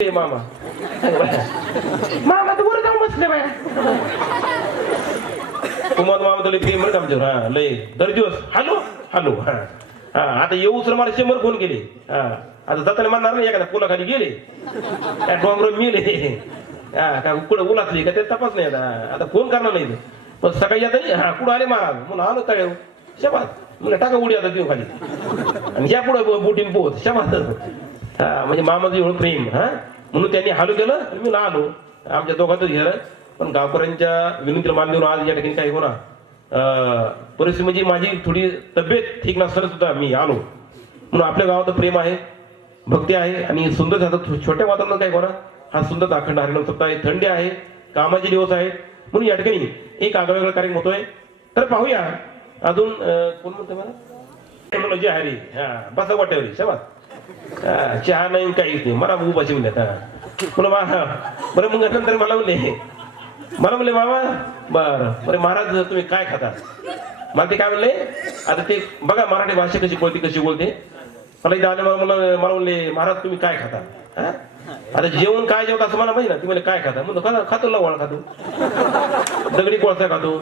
मामा। मामा तर वर जाऊन बसले बाया. कुमार मामा तुला प्रेम बरं का आमच्यावर. हा लय. दर दिवस. हॅलो? हॅलो. हा. हा आता येऊ सर मला शंभर फोन केले. हा. आता जाताना म्हणणार नाही एखाद्या पुलाखाली गेले. काय डोंगर मिले. हा काय कुठं उलातली का ते तपास नाही आता. आता फोन करणार नाही पण सकाळी येता नाही हा कुठं आले महाराज म्हणून आलो तळ्याव शबाद म्हणजे टाका उडी आता देऊ खाली. आणि या पुढं बोटिंग पोहत शबाद हा म्हणजे मामाचं एवढं प्रेम. हा? म्हणून त्यांनी हालू केलं आणि मी आलो आमच्या दोघातच गेलं पण गावकऱ्यांच्या विनंतीला मान देऊन आज या ठिकाणी काही होणार. परिस्थिती म्हणजे माझी थोडी तब्येत ठीक नसताना सुद्धा मी आलो. म्हणून आपल्या गावात प्रेम आहे भक्ती आहे आणि सुंदर झालं छोट्या वातावरणात काय होणार. हा सुंदर अखंड हरिणाम सप्ताह आहे. थंडी आहे कामाचे दिवस आहेत. म्हणून या ठिकाणी एक आगळा कार्यक्रम होतोय. तर पाहूया. अजून कोण म्हणतोय मला? टेक्नॉलॉजी आहे रे. हा बसा वाटेवरी शबाद चहा नाही काहीच नाही. मला उपाशी म्हणतात हा पुन्हा बरं मग नंतर मला म्हणले मला म्हणले मामा बर. बरे महाराज तुम्ही काय खाता? मला ते काय म्हणले आता ते बघा मराठी भाषा कशी बोलते कशी बोलते. मला इथं आले मला मला म्हणले महाराज तुम्ही काय खाता? आता जेवण काय जेवत असं मला माहिती ना तुम्ही काय खाता? म्हणतो खाता खातो लवळ खातो. दगडी कोळसा खातो.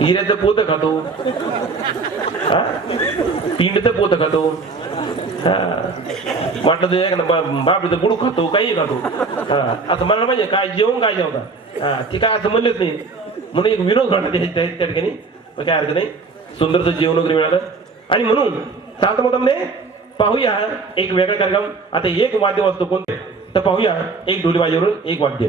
हिऱ्याचं पोतं खातो. हा? पिंडचं पोतं खातो. वाटलं तू एक तर गुड खातो काही खातो हा असं म्हणायला पाहिजे काय जेवण काय जेवता हा ती काय असं म्हणलेच नाही म्हणून एक विनोद घडला त्या ठिकाणी काय हरकत नाही सुंदरचं जेवण वगैरे मिळालं आणि म्हणून चालतं मग म्हणजे पाहूया एक वेगळा कार्यक्रम आता एक वाद्य वाजतो कोणते तर पाहूया एक ढोली वाजेवरून एक वाद्य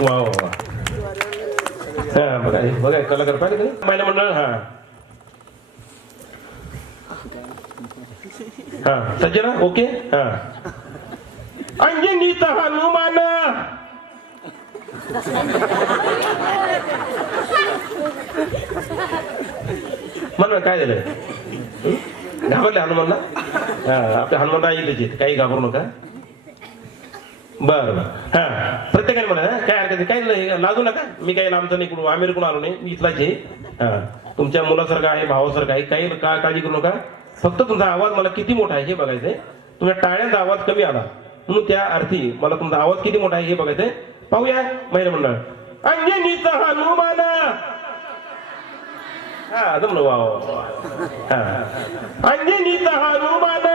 वा वा वा हा बघा हे बघा कलाकार पाहिजे का नाही? महिला मंडळ हा हा सज्जना ओके हा अंजनीचा हनुमान म्हण काय झालं हं? घाबरले हनुमानला हा आपल्या हनुमान ऐकले काही घाबरू नका बरं बरं. हा प्रत्येकाने म्हणा काय हरकत नाही. काही नाही लाजू नका. मी काही लांबचं नाही कुठून अमेरिकून आलो नाही मी इथलाच आहे. हा तुमच्या मुलासारखं आहे भावासारखं आहे काही का काळजी करू नका. फक्त तुमचा आवाज मला किती मोठा आहे हे बघायचंय. तुमच्या टाळ्यांचा आवाज कमी आला. म्हणून त्या अर्थी मला तुमचा आवाज किती मोठा आहे हे बघायचंय. पाहूया महिला मंडळ. अंजनीचा हनुमान! हा जमलं. वा वा वा. हा. अंजनीचा हनुमान!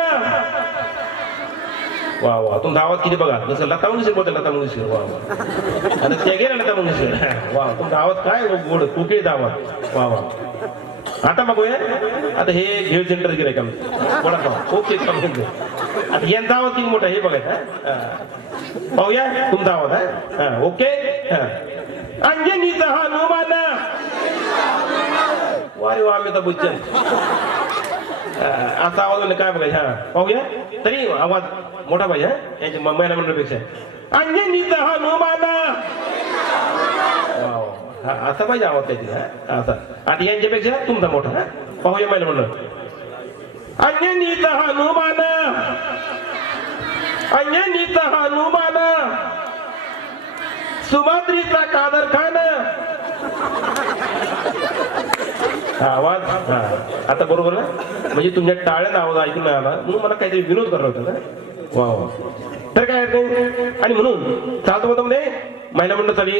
वा वा तुमचा आवाज किती बघा जसं लता मंगेशकर बोलते लता मंगेशकर वा वा आता त्या गेल्या लता मंगेशकर वा तुमचा आवाज काय गोड कोकिळीचा आवाज वा वा आता बघूया आता हे घेळ सेंटर गेले का बोला का ओके आता यांचा आवाज किती मोठा हे बघायचा पाहूया तुमचा आवाज आहे हा ओके हा. अंजनीचा हनुमान वाय वा अमिताभ बच्चन असा आवाज काय बघायचं हा पाहूया तरी आवाज मोठा पाहिजे हा? यांच्या महिला मंडळापेक्षा अंजनीचा हनुमान वा, वा. हा, असा पाहिजे आवाज त्याची हा? असा. आता यांच्यापेक्षा तुमचा मोठा हा? पाहूया महिला मंडळ. अंजनीचा हनुमान अंजनीचा हनुमान सुमात्रीचा कादर खाना. हा आवाज? हा. आता बरोबर ना? म्हणजे तुमच्या टाळ्यात आवाज ऐकून नाही आला म्हणून मला काहीतरी विनोद करणार होता ना? वा वा. तर काय हरकत. आणि म्हणून चालतो मध्ये. महिला मंडळ चाली